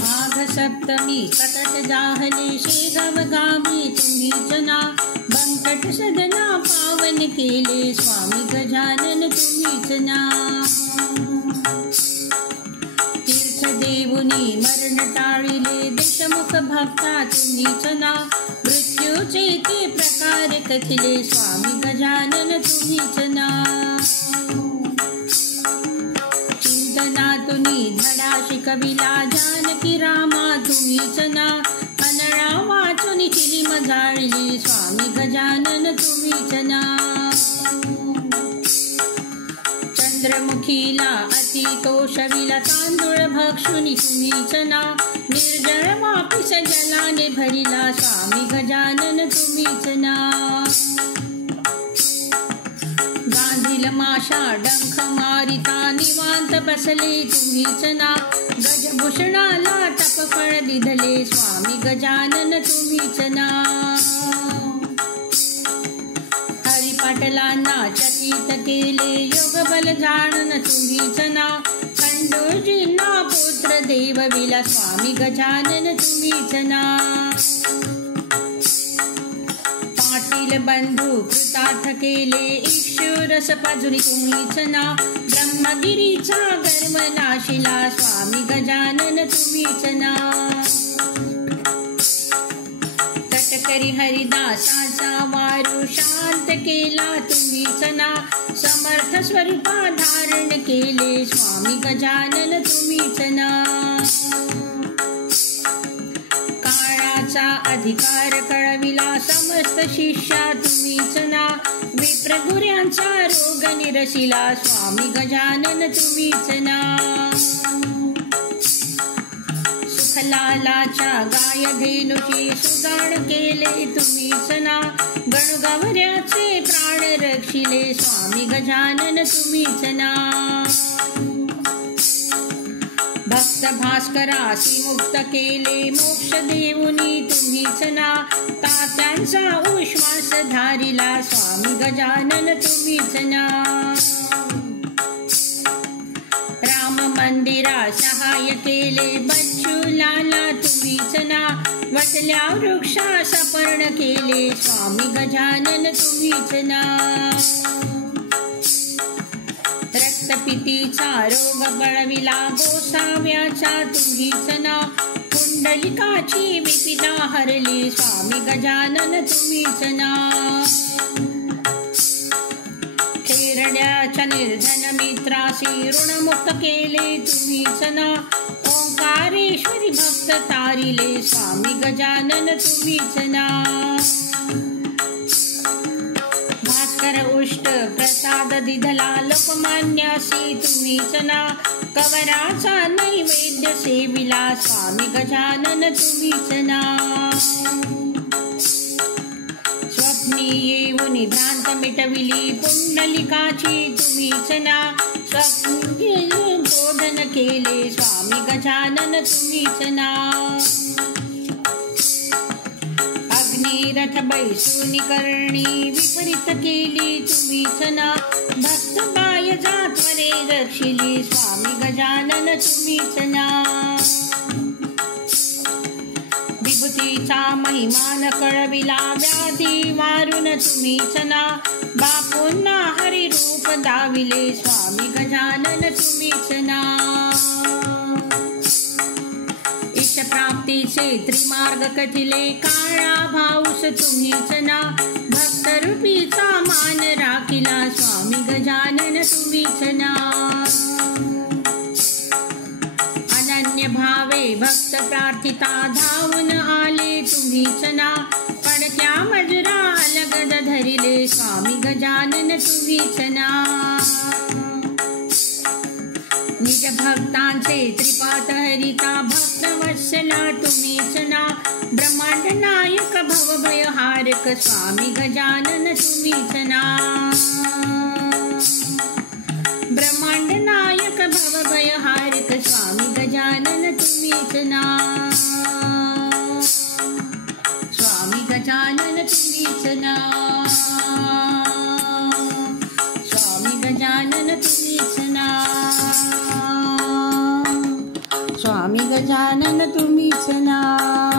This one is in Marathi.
माघ सप्तमी सकट जाहले शेगाव गावी तुम्हीच ना बंकट सदना पावन केले स्वामी गजानन तुम्हीच ना तीर्थदेवुनी मरण टाळिले देशमुख भक्ता तुम्हीच ना मृत्यूचे ते प्रकार कथिले स्वामी गजानन तुम्हीच ना चिंतनातुनी धडा शिकविला जानकी रामा तुम्हीच ना अनळा वाचून चिलीम जाळली स्वामी गजानन तुम्हीच ना चंद्रमुखीला अतितोषविला तांदूळ भक्षुनी तुम्हीच ना निर्जळ वापिस जलाने भरिला स्वामी गजानन तुम्हीच ना गांधील माशा डंख मारिता निवांत बसले तुम्हीच ना गजभूषणाला टपफळ दिधले स्वामी गजानन तुम्हीच ना हरिपाटलांना चकित केले योग बल जाणन तुम्हीच ना खंडोजींना पुत्र देवविला स्वामी गजानन तुम्हीच ना पाटील बंधू कृतार्थ केले इक्षुरस पाजुनी तुम्हीच ना ब्रह्मगिरीचा गर्व नाशिला स्वामी गजानन तुम्हीच ना तटकरी हरिदासाचा वारू शांत केला तुम्हीच ना समर्थ स्वरूपा धारण केले स्वामी गजानन तुम्हीच ना काळाचा अधिकार कळविला समस्त शिष्या तुम्हीच ना विप्रगुऱ्यांचा रोग निरशिला स्वामी गजानन तुम्हीच ना सुखलालाच्या गाय धेनुची सुजाण केले तुम्हीच ना गणगवऱ्याचे प्राण रक्षिले स्वामी गजानन तुम्हीच ना भक्त भास्करासी मुक्त केले मोक्ष देऊनी तुम्हीच ना तात्यांचा उश्वास धारिला स्वामी गजानन तुम्हीच ना राम मंदिरा सहाय्य केले बच्चूलाला तुम्हीच ना वटल्या वृक्षा सपर्ण केले स्वामी गजानन तुम्हीच ना रक्तपितीचा रोग बळविला गोसाव्याचा तुम्हीच ना कुंडलिकाची विपिता हरली स्वामी गजानन तुम्हीच ना खेरड्याच्या निर्धन मित्रासी ऋणमुक्त केले तुम्हीच ना ओंकारेश्वरी भक्त तारिले स्वामी गजानन तुम्हीच ना उष्ट प्रसाद दिधला लोकमान्यासी तुम्हीच ना कवराचा नैवेद्य सेविला स्वामी गजानन तुम्हीच ना स्वप्नी येऊन भ्रांत मिटविली पुंडलिकाची तुम्हीच ना स्वप्न बोधन केले स्वामी गजानन तुम्हीच ना रथ बैसूनी करणी विपरीत केली तुम्हीच ना भक्त बाय जात्वरे रक्षिली स्वामी गजानन तुम्हीच ना विभूतीचा महिमान कळविला व्याधी वारून तुम्हीच ना बापूंना हरिरूप दाविले स्वामी गजानन तुम्हीच ना प्राप्तीचे त्रिमार्ग कथिले काळा भाऊस तुम्हीच ना भक्तरूपीचा मान राखिला स्वामी गजानन तुम्हीच ना अनन्य भावे भक्त प्रार्थिता धावून आले तुम्हीच ना पडक्या मजरा अलगद धरिले स्वामी गजानन तुम्हीच ना निज भक्तांचे त्रिपाठ हरिता भक्त वत्सला तुम्हीच ना ब्रह्मांड नायक भवभयहारक स्वामी गजानन तुम्हीच ना ब्रह्मांड नायक भवभयहारक स्वामी गजानन तुम्हीच ना स्वामी गजानन तुम्हीच ना स्वामी गजानन तुम्हीच ना स्वामी गजानन तुम्हीच ना.